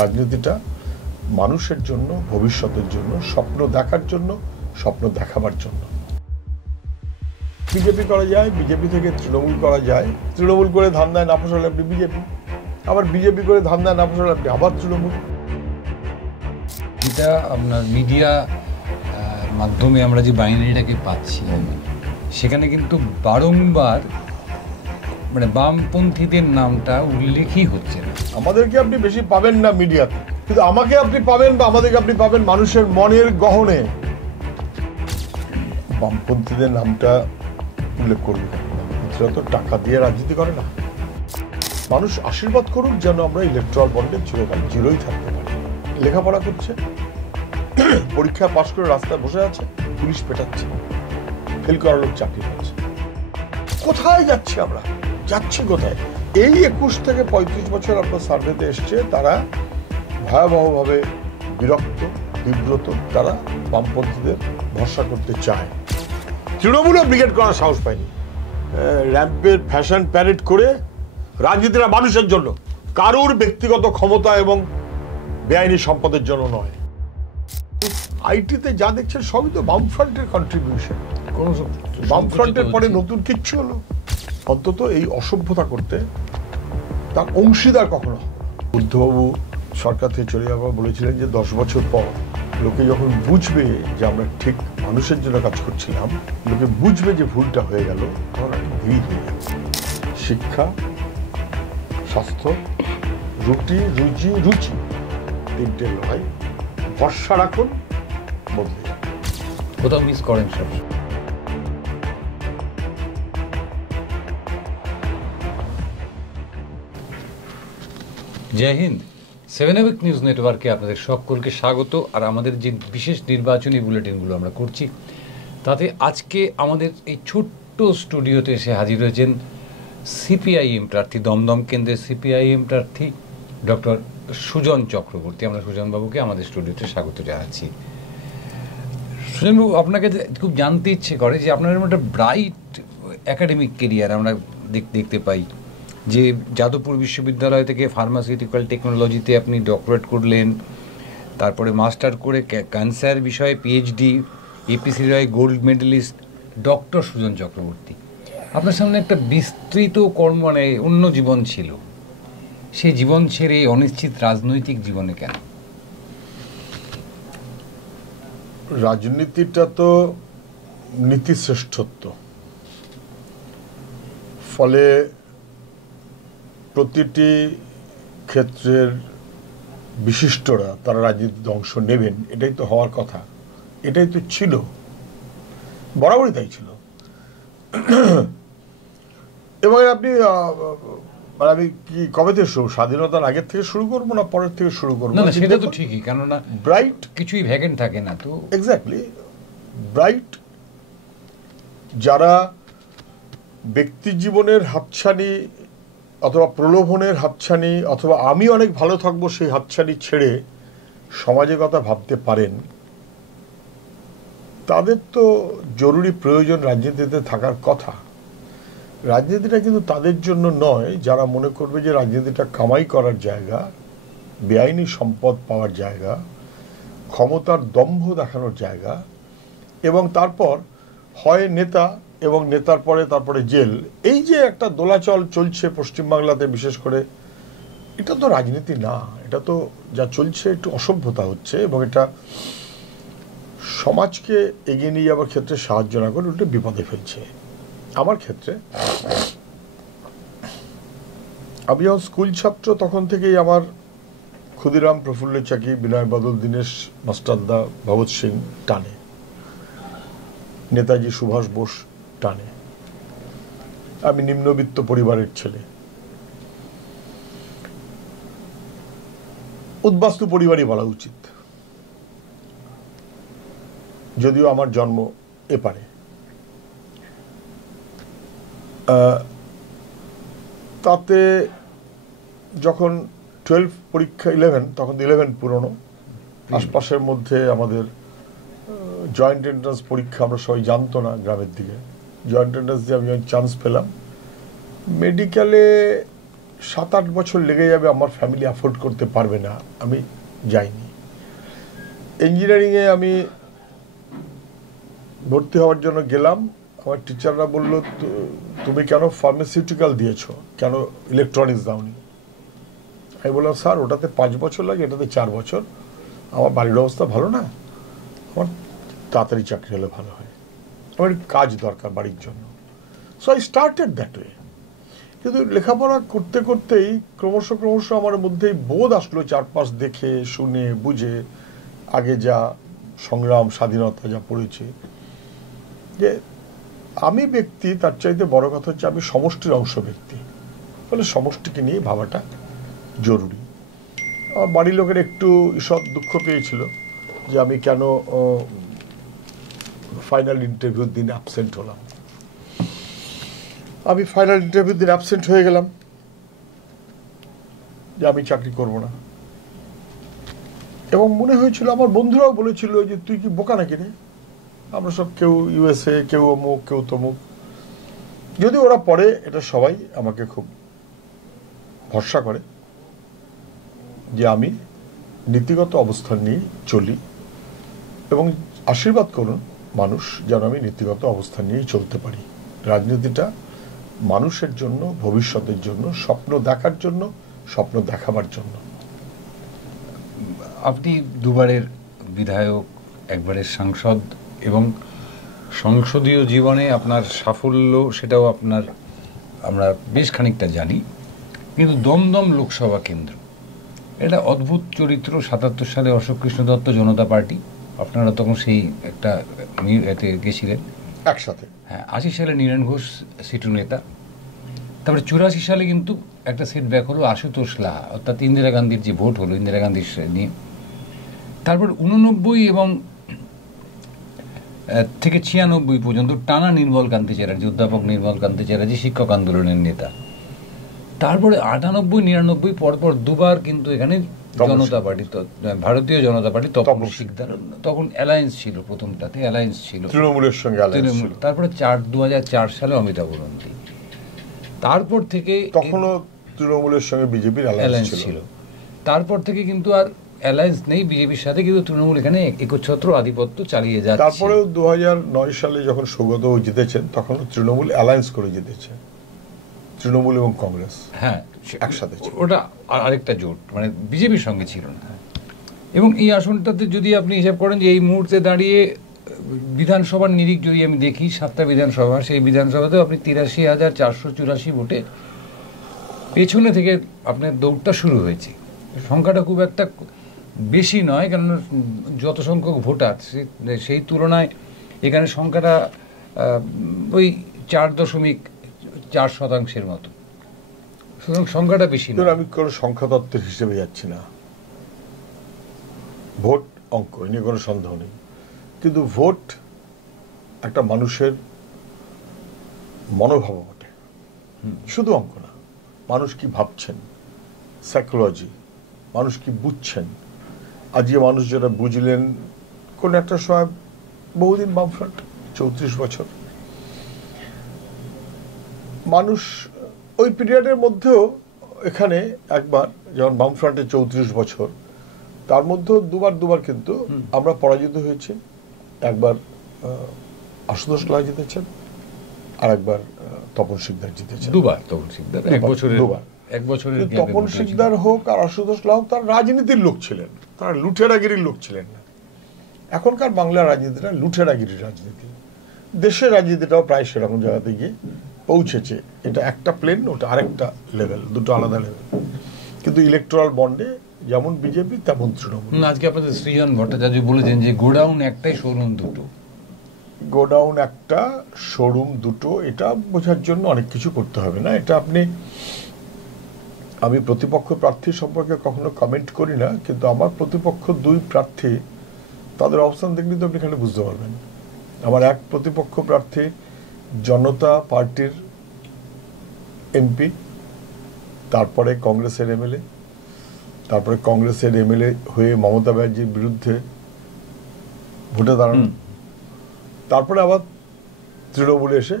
রাজনীতিটা মানুষের জন্য, ভবিষ্যতের জন্য, স্বপ্ন দেখার জন্য, স্বপ্ন দেখাবার জন্য। বিজেপি করা যায়, বিজেপি থেকে তৃণমূল করা যায়, তৃণমূল করে ধান্দায় না ফসলে আপনি বিজেপি, আবার বিজেপি করে ধান্দায় না ফসলে আপনি আবার তৃণমূল। এটা আপনার মিডিয়া মাধ্যমে আমরা যে বাইনারিটাকে পাচ্ছি, সেখানে কিন্তু বারংবার মানে বামপন্থীদের নামটা উল্লেখই হচ্ছে না। আমাদেরকে আপনি বেশি পাবেন না মিডিয়াতে, কিন্তু আমাকে আপনি পাবেন বা আমাদেরকে আপনি পাবেন মানুষের মনের গহনে। বামপন্থীদের নামটা উল্লেখ করবে, এরা তো টাকা দিয়ে রাজনীতি করে না। মানুষ আশীর্বাদ করুক যেন আমরা ইলেকট্রাল বন্ডে চিরকাল জিরোই থাকতে পারি। লেখাপড়া করছে, পরীক্ষা পাশ করে রাস্তায় বসে আছে, পুলিশ পেটাচ্ছে, ফেল করার লোক চাকরি পাচ্ছে। কোথায় যাচ্ছি আমরা? যাচ্ছি কোথায়? এই 21 থেকে 35 বছর আপনার সার্ভেতে এসছে, তারা ভয়াবহভাবে বিরক্ত, বিব্রত। তারা বামপন্থীদের ভরসা করতে চায়। তৃণমূলও ব্রিগেড করার সাহস পায়নি। র্যাম্পের ফ্যাশন প্যারেড করে রাজনীতিটা মানুষের জন্য, কারোর ব্যক্তিগত ক্ষমতা এবং বেআইনি সম্পদের জন্য নয়। আইটিতে যা দেখছেন সবই তো বামফ্রন্টের কন্ট্রিবিউশন। কোন বামফ্রন্টের পরে নতুন কিচ্ছু হলো? অন্তত এই অসভ্যতা করতে তার অংশীদার কখনো। বুদ্ধবাবু সরকার থেকে চলে যাওয়ার বলেছিলেন যে 10 বছর পর লোকে যখন বুঝবে যে আমরা ঠিক মানুষের জন্য কাজ করছিলাম, লোকে বুঝবে যে ভুলটা হয়ে গেল, তখন দেরি হয়ে যাবে। শিক্ষা, স্বাস্থ্য, রুটি, রুচি, তিনটে লড়াই। ভরসা রাখুন, বদলে যাবে। কোথাও মিস করেন সব। জয় হিন্দ। 7 নিউজ নেটওয়ার্কে আপনাদের সকলকে স্বাগত। আর আমাদের যে বিশেষ নির্বাচনী বুলেটিনগুলো আমরা করছি, তাতে আজকে আমাদের এই ছোট্ট স্টুডিওতে এসে হাজির হয়েছেন সিপিআইএম প্রার্থী, দমদম কেন্দ্রের সিপিআইএম প্রার্থী ডক্টর সুজন চক্রবর্তী। আমরা সুজনবাবুকে আমাদের স্টুডিওতে স্বাগত জানাচ্ছি। সুজনবাবু, আপনাকে খুব জানতে ইচ্ছে করে যে আপনার একটা ব্রাইট একাডেমিক কেরিয়ার আমরা দেখতে পাই, যে যাদবপুর বিশ্ববিদ্যালয় থেকে ফার্মাসিউটিক্যাল টেকনোলজিতে আপনি ডক্টরেট করলেন, তারপরে মাস্টার করে ক্যান্সার বিষয়ে PhD, APC Ray gold medalist doctor Sujan Chakraborty. আপনার সামনে একটা বিস্তৃত মানে অন্য জীবন ছিল। সেই জীবন ছেড়ে অনিশ্চিত রাজনৈতিক জীবনে কেন? রাজনীতিটা তো নীতি শ্রেষ্ঠত্ব, ফলে প্রতিটি ক্ষেত্রের বিশিষ্টরা তারা রাজনীতিতে অংশ নেবেন, এটাই তো হওয়ার কথা, এটাই তো ছিল, বরাবরই তাই ছিল। এবং আপনি মানে আমি কি কবে থেকে স্বাধীনতার আগের থেকে শুরু করবো না পরের থেকে শুরু করবো? না, সেটা তো ঠিকই, কেননা ব্রাইট কিছুই ভ্যাকেন্ট থাকে না তো। এক্স্যাক্টলি, ব্রাইট যারা ব্যক্তি জীবনের হাতছানি অথবা প্রলোভনের হাতছানি অথবা আমি অনেক ভালো থাকবো সেই হাতছানি ছেড়ে সমাজের কথা ভাবতে পারেন, তাদের তো জরুরি প্রয়োজন রাজনীতিতে থাকার কথা। রাজনীতিটা কিন্তু তাদের জন্য নয় যারা মনে করবে যে রাজনীতিটা কামাই করার জায়গা, বেআইনি সম্পদ পাওয়ার জায়গা, ক্ষমতার দম্ভ দেখানোর জায়গা, এবং তারপর হয় নেতা এবং নেতার পরে তারপরে জেল। এই যে একটা দোলাচল চলছে পশ্চিমবাংলাতে বিশেষ করে, এটা তো রাজনীতি না। এটা তো যা চলছে একটু অসভ্যতা হচ্ছে, এবং এটা সমাজকে এগিয়ে নিয়ে যাওয়ার ক্ষেত্রে সাহায্য না করে উল্টে বিপদে ফেলছে। আমার ক্ষেত্রে আমি যখন স্কুল ছাত্র তখন থেকেই আমার ক্ষুদিরাম, প্রফুল্ল চাকি, বিনয় বাদল, দীনেশ মাস্টারদা, ভগৎ সিং টানে, নেতাজি সুভাষ বোস টানে। আমি নিম্নবিত্ত পরিবারের ছেলে, উদ্বাস্তু পরিবারই বলা উচিত, যদিও আমার জন্ম এপারে। তাতে যখন 12 পরীক্ষা 11, তখন 11 পুরনো, আশপাশের মধ্যে আমাদের জয়েন্ট এন্ট্রান্স পরীক্ষা আমরা সবাই জানতো না গ্রামের দিকে। জয়েন্ট এন্ট্রান্স দিয়ে আমি চান্স পেলাম। মেডিকেলে 7-8 বছর লেগে যাবে, আমার ফ্যামিলি অ্যাফোর্ড করতে পারবে না, আমি যাইনি। ইঞ্জিনিয়ারিংয়ে আমি ভর্তি হওয়ার জন্য গেলাম, আমার টিচাররা বলল তুমি কেন ফার্মাসিউটিক্যাল দিয়েছো, কেন ইলেকট্রনিক্স দাওনি? আমি বললাম স্যার ওটাতে 5 বছর লাগে, এটাতে 4 বছর, আমার বাড়ির অবস্থা ভালো না, আমার তাড়াতাড়ি চাকরি হলে ভালো হয়, আমার কাজ দরকার বাড়ির জন্য। So I started that way. কিন্তু লেখাপড়া করতে করতেই ক্রমশ আমার মধ্যেই বোধ আসলো, চারপাশ দেখে শুনে বুঝে, আগে যা সংগ্রাম স্বাধীনতা যা পড়েছি, যে আমি ব্যক্তি, তার চাইতে বড় কথা হচ্ছে আমি সমষ্টির অংশ ব্যক্তি, ফলে সমষ্টিকে নিয়ে ভাবাটা জরুরি। আমার বাড়ির লোকের একটু ঈষৎ দুঃখ পেয়েছিল যে আমি কেন ফাইনাল ইন্টারভিউর দিন অ্যাবসেন্ট হলাম। আমি ফাইনাল ইন্টারভিউর দিন অ্যাবসেন্ট হয়ে গেলাম, যে আমি চাকরি করব না। এবং মনে হয়েছিল, আমার বন্ধুরাও বলেছিল যে তুই কি বোকা নাকি রে, আমরা সব কেউ ইউএসএ, কেউ অমুক, কেউ তমুক। যদি ওরা পড়ে, এটা সবাই আমাকে খুব ভরসা করে যে আমি নীতিগত অবস্থান নিয়ে চলি, এবং আশীর্বাদ করুন মানুষ যেন আমি নীতিগত অবস্থান নিয়েই চলতে পারি। রাজনীতিটা মানুষের জন্য, ভবিষ্যতের জন্য, স্বপ্ন দেখার জন্য, স্বপ্ন দেখাবার জন্য। আপনি দুবারের বিধায়ক, একবারের সাংসদ, এবং সংসদীয় জীবনে আপনার সাফল্য সেটাও আপনার আমরা বেশ খানিকটা জানি। কিন্তু দমদম লোকসভা কেন্দ্র এটা অদ্ভুত চরিত্র। 77 সালে অশোক কৃষ্ণ দত্ত, জনতা পার্টি, আপনারা তখন সেই একটা এতে গেছিলেন একসাথে। হ্যাঁ, 80 সালে নীরেন ঘোষ সিটু নেতা। তারপরে 84 সালে কিন্তু একটা সেটব্যাক হলো আশুতোষ লাহা, অর্থাৎ ইন্দিরা গান্ধীর যে ভোট হলো ইন্দিরা গান্ধীর নিয়ে। তারপর 89 এবং থেকে 96 পর্যন্ত টানা নির্মল কান্তি চ্যাটার্জি, অধ্যাপক নির্মল কান্তি চ্যাটার্জি, শিক্ষক আন্দোলনের নেতা। তারপরে 98, 99 পরপর দুবার কিন্তু এখানে জনতা পার্টি, ভারতীয় জনতা পার্টি, তপন শিকদার, তখন অ্যালায়েন্স ছিল, প্রথমটাতে অ্যালায়েন্স ছিল তৃণমূলের সঙ্গে। তারপরে 2004 সালে অমিতাভ বন্দ্যোপাধ্যায়। তারপর থেকে তখনও তৃণমূলের সঙ্গে বিজেপির অ্যালায়েন্স ছিল। তারপর থেকে কিন্তু আর অ্যালায়েন্স নেই বিজেপির সাথে, কিন্তু তৃণমূল এখানে একচ্ছত্র আধিপত্য চালিয়ে যাচ্ছে। তারপরেও 2009 সালে যখন সৌগত জিতেছেন, তখন তৃণমূল অ্যালায়েন্স করে জিতেছে, তৃণমূল এবং কংগ্রেস হ্যাঁ একসাথে। ওটা আরেকটা জোট, মানে বিজেপির সঙ্গে ছিল না। এবং এই আসনটাতে যদি আপনি হিসাব করেন যে এই মুহূর্তে দাঁড়িয়ে বিধানসভার নিরিখ যদি আমি দেখি, 7টা বিধানসভা, সেই বিধানসভাতেও আপনি 83,484 ভোটে পেছনে থেকে আপনার দৌড়টা শুরু হয়েছে। সংখ্যাটা খুব একটা বেশি নয়, কেননা যত সংখ্যক ভোটার সেই তুলনায় এখানে সংখ্যাটা ওই 4.4% মতো, সুতরাং সংখ্যাটা বেশি নয়। আমি কোনো সংখ্যাতত্ত্বের হিসেবে যাচ্ছি না, ভোট অঙ্ক নিয়ে কোনো সন্দেহ নেই, কিন্তু ভোট একটা মানুষের মনোভাব বটে, শুধু অঙ্ক না। মানুষ কি ভাবছেন, সাইকোলজি, মানুষ কি বুঝছেন। আজকে মানুষ যেটা বুঝলেন, কোন একটা সময় বহুদিন বামফ্রন্ট 34 বছর, মানুষ ওই পিরিয়ডের মধ্যেও এখানে একবার, যেমন বামফ্রন্টে 34 বছর, তার মধ্যেও দুবার কিন্তু আমরা পরাজিত হয়েছি। একবার আশুতোষ লাহা জিতেছেন, আর একবার তপন শিকদার জিতেছেন। দুবার তপন শিকদার, এক বছরের তপন শিকদার হোক আর আশুতোষ লাহা হোক, তারা রাজনীতির লোক ছিলেন, তারা লুঠেরাগিরির লোক ছিলেন না। এখনকার বাংলার রাজনীতিটা লুঠেরাগিরির রাজনীতি। দেশের রাজনীতিটাও প্রায় সেরকম জায়গাতে গিয়ে পৌঁছেছে। এটা একটা প্লেন, ওটা আরেকটা লেভেল, দুটো আলাদা লেভেল। কিন্তু ইলেকট্রাল বন্ডে যেমন বিজেপি তেমন তৃণমূল। আজকে আপনাদের সৃজন ভট্টাচার্য বলেছেন যে গোডাউন একটাই, শোরুম দুটো। গোডাউন একটা, শোরুম দুটো, এটা বোঝার জন্য অনেক কিছু করতে হবে না। এটা আমি প্রতিপক্ষ প্রার্থী সম্পর্কে কখনো কমেন্ট করি না, কিন্তু আমার প্রতিপক্ষ 2 প্রার্থী, তাদের অবস্থান দেখলে তো আপনি এখানে বুঝতে পারবেন। আমার এক প্রতিপক্ষ প্রার্থী জনতা পার্টির এমপি, তারপরে কংগ্রেসের এমএলএ, তারপরে কংগ্রেসের এমএলএ হয়ে মমতা ব্যানার্জির বিরুদ্ধে ভোটে দাঁড়ানো, তারপরে আবার তৃণমূলে এসে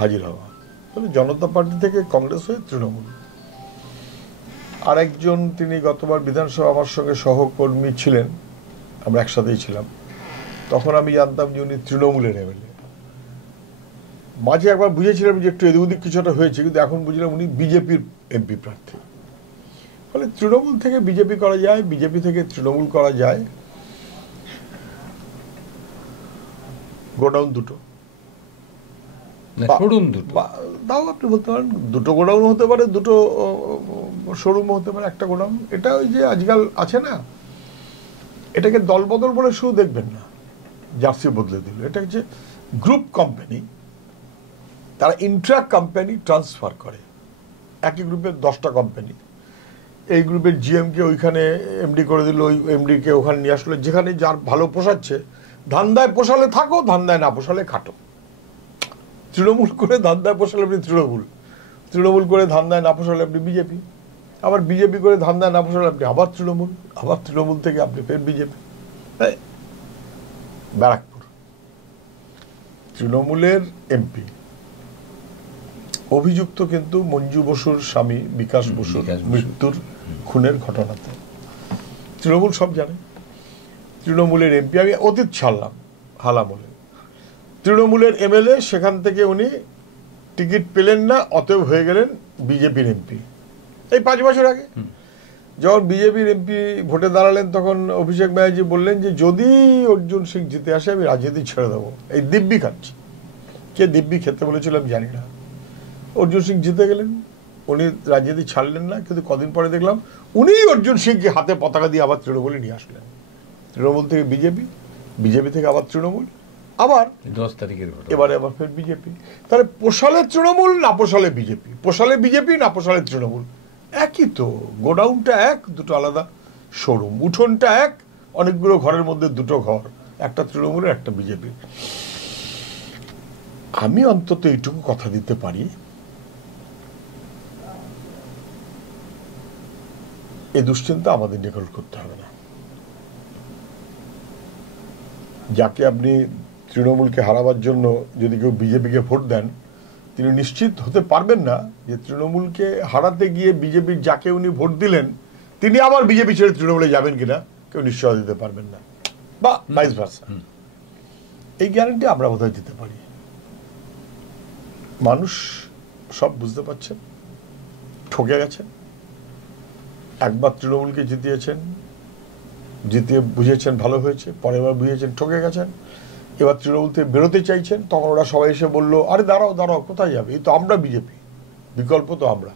হাজির হওয়া। তাহলে জনতা পার্টি থেকে কংগ্রেস হয়ে তৃণমূল, আরেকজন তিনি গতবার বিধানসভা আমার সঙ্গে সহকর্মী ছিলেন, আমরা একসাথেই ছিলাম। তখন আমি জানতাম যে উনি তৃণমূলের এমএলএ। মাঝে একবার বুঝেছিলাম যে একটু এদিক ওদিক কিছু একটা হয়েছে, কিন্তু এখন বুঝলাম উনি বিজেপির এমপি প্রার্থী। ফলে তৃণমূল থেকে বিজেপি করা যায়, বিজেপি থেকে তৃণমূল করা যায়। গোডাউন দুটো, তাও আপনি বলতে পারেন দুটো গোডাউন হতে পারে, দুটো শোরুম হতে পারে, একটা গোডাউন। এটা ওই যে আজকাল আছে না, এটাকে দলবদল বলে শুধু দেখবেন না, জার্সি বদলে দিল। এটা হচ্ছে গ্রুপ কোম্পানি, তারা ইন্ট্রা কোম্পানি ট্রান্সফার করে। একই গ্রুপের 10টা কোম্পানি, এই গ্রুপের জিএমকে ওইখানে এমডি করে দিল, ওই এমডিকে ওখানে নিয়ে আসলো। যেখানে যার ভালো পোষাচ্ছে, ধান্দায় পোষালে থাকো, ধান্দায় না পোষালে খাটো। তৃণমূল করে ধান্দায় পোষালে আপনি তৃণমূল, তৃণমূল করে ধান্দায় না পোষালে আপনি বিজেপি, আবার বিজেপি করে ধান্দায় না পোষালে আপনি আবার তৃণমূল, আবার তৃণমূল থেকে আপনি ফের বিজেপি। ব্যারাকপুর তৃণমূলের এমপি অভিযুক্ত কিন্তু মঞ্জু বসুর স্বামী বিকাশ বসুর মৃত্যুর খুনের ঘটনাতে। তৃণমূল সব জানে। তৃণমূলের এমপি, আমি অতীত ছাড়লাম, হালামলে তৃণমূলের এমএলএ, সেখান থেকে উনি টিকিট পেলেন না, অতএব হয়ে গেলেন বিজেপির এমপি। এই 5 বছর আগে যখন বিজেপির এমপি ভোটে দাঁড়ালেন, তখন অভিষেক ব্যানার্জি বললেন যে যদি অর্জুন সিং জিতে আসে আমি রাজনীতি ছেড়ে দেবো। এই দিব্যি খাচ্ছি, কে দিব্যি খেতে বলেছিল আমি জানি না। অর্জুন সিং জিতে গেলেন, উনি রাজনীতি ছাড়লেন না, কিন্তু কদিন পরে দেখলাম উনিই অর্জুন সিংকে হাতে পতাকা দিয়ে আবার তৃণমূলে নিয়ে আসলেন। তৃণমূল থেকে বিজেপি, বিজেপি থেকে আবার তৃণমূল, আবার 10 তারিখের এবারে আবার ফের বিজেপি। তাহলে পোষালে তৃণমূল, না পোষালে বিজেপি, পোষালে বিজেপি না পোষালে তৃণমূল, একই তো। গোডাউনটা এক, দুটো আলাদা শোরুম, উঠোনটা এক, অনেকগুলো ঘরের মধ্যে দুটো ঘর, একটা তৃণমূলের একটা বিজেপির। আমি অন্তত এইটুকু কথা দিতে পারি, এই দুশ্চিন্তা আমাদের নিকট করতে হবে না। যাকে আপনি তৃণমূলকে হারাবার জন্য যদি কেউ বিজেপিকে ভোট দেন, তিনি নিশ্চিত হতে পারবেন না যে তৃণমূলকে হারাতে গিয়ে বিজেপির যাকে উনি ভোট দিলেন তিনি আবার বিজেপি ছেড়ে তৃণমূলে যাবেন কিনা কেউ নিশ্চয়তা দিতে পারবেন না, বা ভাইস ভার্সা। এই গ্যারান্টি আমরা বোধহয় দিতে পারি। মানুষ সব বুঝতে পারছেন, ঠকে গেছেন। একবার তৃণমূলকে জিতিয়েছেন, জিতিয়ে বুঝেছেন ভালো হয়েছে, পরের বার বুঝেছেন ঠকে গেছেন, এবার তৃণমূল থেকে বেরোতে চাইছেন। তখন ওরা সবাই এসে বললো আরে দাঁড়াও দাঁড়াও, কোথায় যাবে, এই তো আমরা বিজেপি, বিকল্প তো আমরা,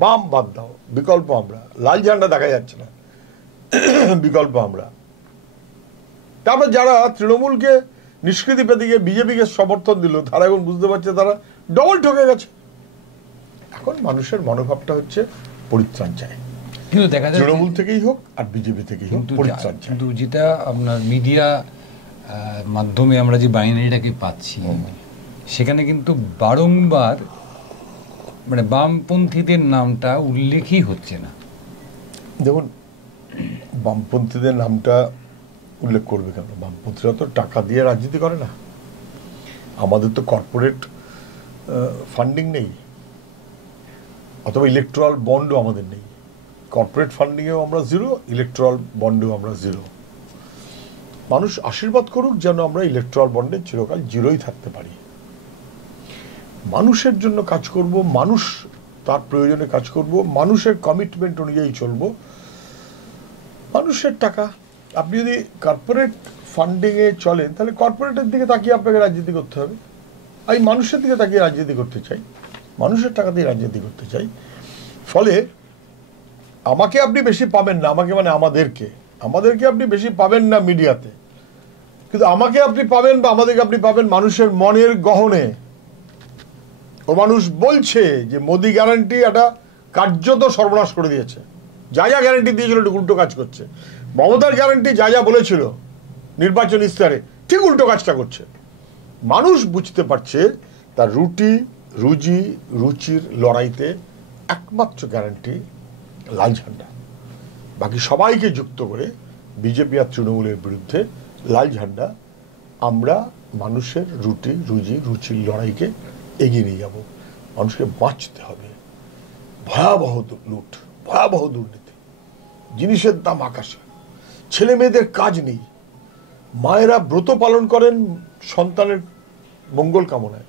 বাম বাদ দাও, বিকল্প আমরা, লাল ঝান্ডা দেখা যাচ্ছে না, বিকল্প আমরা। তারপর যারা তৃণমূলকে নিষ্কৃতি পেতে গিয়ে বিজেপিকে সমর্থন দিল, তারা এখন বুঝতে পারছে তারা ডবল ঠকে গেছে। এখন মানুষের মনোভাবটা হচ্ছে পরিত্রাণ চায়, কিন্তু দেখা যায় তৃণমূল থেকেই হোক আর বিজেপি থেকেই হোক পরিত্রাণ চায়। কিন্তু যেটা আপনার মিডিয়া মাধ্যমে আমরা যে বাইনারিটাকে পাচ্ছি, সেখানে কিন্তু বারংবার মানে বামপন্থীদের নামটা উল্লেখই হচ্ছে না। দেখুন, বামপন্থীদের নামটা উল্লেখ করবে কেন? বামপন্থীরা তো টাকা দিয়ে রাজনীতি করে না। আমাদের তো কর্পোরেট ফান্ডিং নেই, অথবা ইলেকট্রাল বন্ডও আমাদের নেই। কর্পোরেট ফান্ডিংয়েও আমরা জিরো, ইলেকট্রাল বন্ডেও আমরা জিরো। মানুষ আশীর্বাদ করুক যেন আমরা ইলেকট্রাল বন্ডে চিরকাল জিরোই থাকতে পারি। মানুষের জন্য কাজ করব, মানুষ তার প্রয়োজনে কাজ করব, মানুষের কমিটমেন্ট অনুযায়ী চলব। মানুষের টাকা, আপনি যদি কর্পোরেট ফান্ডিংয়ে চলেন তাহলে কর্পোরেটের দিকে তাকিয়ে আপনাকে রাজনীতি করতে হবে। আমি মানুষের দিকে তাকিয়ে রাজনীতি করতে চাই, মানুষের টাকা দিয়ে রাজনীতি করতে চাই। ফলে আমাকে আপনি বেশি পাবেন না, আমাকে মানে আমাদেরকে আপনি বেশি পাবেন না মিডিয়াতে, কিন্তু আমাকে আপনি পাবেন বা আমাদেরকে আপনি পাবেন মানুষের মনের গহনে। ও মানুষ বলছে যে মোদি গ্যারান্টি একটা কার্যত সর্বনাশ করে দিয়েছে, যা যা গ্যারান্টি দিয়েছিল একটু উল্টো কাজ করছে। মমতার গ্যারান্টি যা যা বলেছিল নির্বাচন ইস্তাহারে ঠিক উল্টো কাজটা করছে। মানুষ বুঝতে পারছে তার রুচির লড়াইতে একমাত্র গ্যারান্টি লাল ঝান্ডা। বাকি সবাইকে যুক্ত করে বিজেপি আর তৃণমূলের বিরুদ্ধে লাল ঝান্ডা। আমরা মানুষের রুচির লড়াইকে এগিয়ে নিয়ে যাব। মানুষকে বাঁচতে হবে, ভয়াবহ লুট, ভয়াবহ দুর্নীতি, জিনিসের দাম আকাশে, ছেলে মেয়েদের কাজ নেই, মায়েরা ব্রত পালন করেন সন্তানের মঙ্গল কামনায়।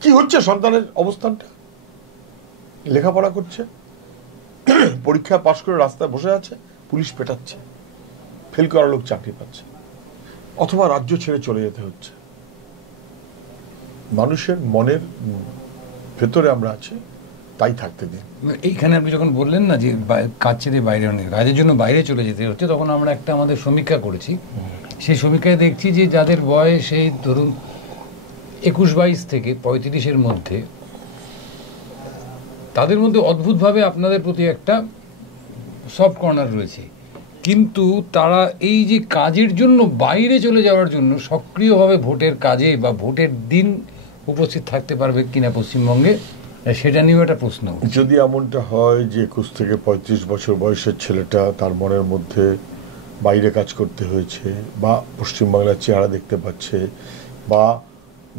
কি হচ্ছে সন্তানের অবস্থানটা? লেখাপড়া করছে, পরীক্ষা পাশ করে রাস্তায় বসে আছে, পুলিশ পেটাচ্ছে, ফেল করা লোক চাকরি পাচ্ছে, অথবা রাজ্য ছেড়ে চলে যেতে হচ্ছে। মানুষের মনের ভেতরে আমরা আছি, তাই থাকতে দিন। এইখানে আপনি যখন বললেন না যে কাজ ছেড়ে বাইরে অনেক কাজের জন্য বাইরে চলে যেতে হচ্ছে, তখন আমরা একটা আমাদের সমীক্ষা করেছি। সেই সমীক্ষায় দেখছি যে যাদের বয়স এই ধরুন 21-22 থেকে 35-এর মধ্যে, তাদের মধ্যে অদ্ভুতভাবে আপনাদের প্রতি একটা সফট কর্নার রয়েছে, কিন্তু তারা এই যে কাজের জন্য বাইরে চলে যাওয়ার জন্য সক্রিয়ভাবে ভোটের কাজে বা ভোটের দিন উপস্থিত থাকতে পারবে কিনা পশ্চিমবঙ্গে, সেটা নিয়েও একটা প্রশ্ন। যদি এমনটা হয় যে 21 থেকে 35 বছর বয়সের ছেলেটা, তার মনের মধ্যে বাইরে কাজ করতে হয়েছে, বা পশ্চিমবাংলার চেহারা দেখতে পাচ্ছে, বা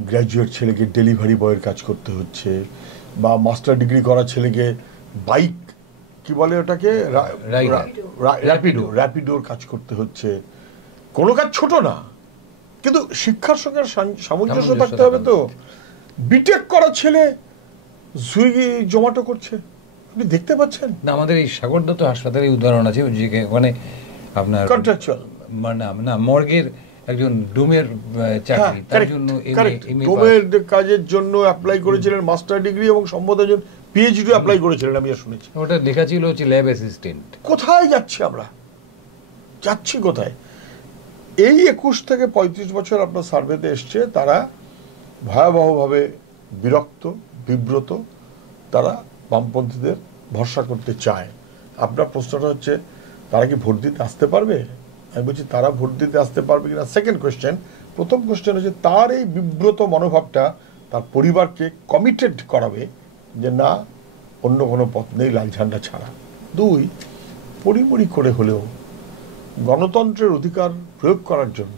গ্র্যাজুয়েট ছেলেকে ডেলিভারি বয়ের কাজ করতে হচ্ছে, বা মাস্টার ডিগ্রি করা ছেলেকে বাইক, কি বলে ওটাকে, র্যাপিডোর কাজ করতে হচ্ছে। কোনো কাজ ছোট না, কিন্তু শিক্ষার সঙ্গে সামঞ্জস্য থাকতে হবে। তো বিটেক করা ছেলে সুইগি জোম্যাটো করছে, আপনি দেখতে পাচ্ছেন না? আমাদের এই সাগরদত্ত হাসপাতালে উদাহরণ আছে, ওখানে আপনার কন্ট্রাকচুয়াল না মর্গের একজন ডোমের চাকরি, তার জন্য ডোমের কাজের জন্য অ্যাপ্লাই করেছিলেন, মাস্টার ডিগ্রি এবং সম্ভবত একজন পিএইচডি অ্যাপ্লাই করেছিলেন, আমি শুনেছি। ওটা লেখা ছিল হচ্ছে ল্যাব অ্যাসিস্ট্যান্ট। কোথায় যাচ্ছি আমরা? যাচ্ছি কোথায়? এই 21 থেকে 35 বছর আপনার সার্ভেতে এসছে, তারা ভয়াবহভাবে বিরক্ত, বিব্রত, তারা বামপন্থীদের ভরসা করতে চায়। আপনার প্রশ্নটা হচ্ছে তারা কি ভোট দিতে আসতে পারবে? আমি বলছি তারা ভোট দিতে আসতে পারবে কিনা সেকেন্ড কোয়েশ্চেন। প্রথম কোয়েশ্চেন হচ্ছে তার এই বিব্রত মনোভাবটা তার পরিবারকে কমিটেড করাবে যে না, অন্য কোনো পথ নেই লাল ঝান্ডা ছাড়া। 2, পরিমরি করে হলেও গণতন্ত্রের অধিকার প্রয়োগ করার জন্য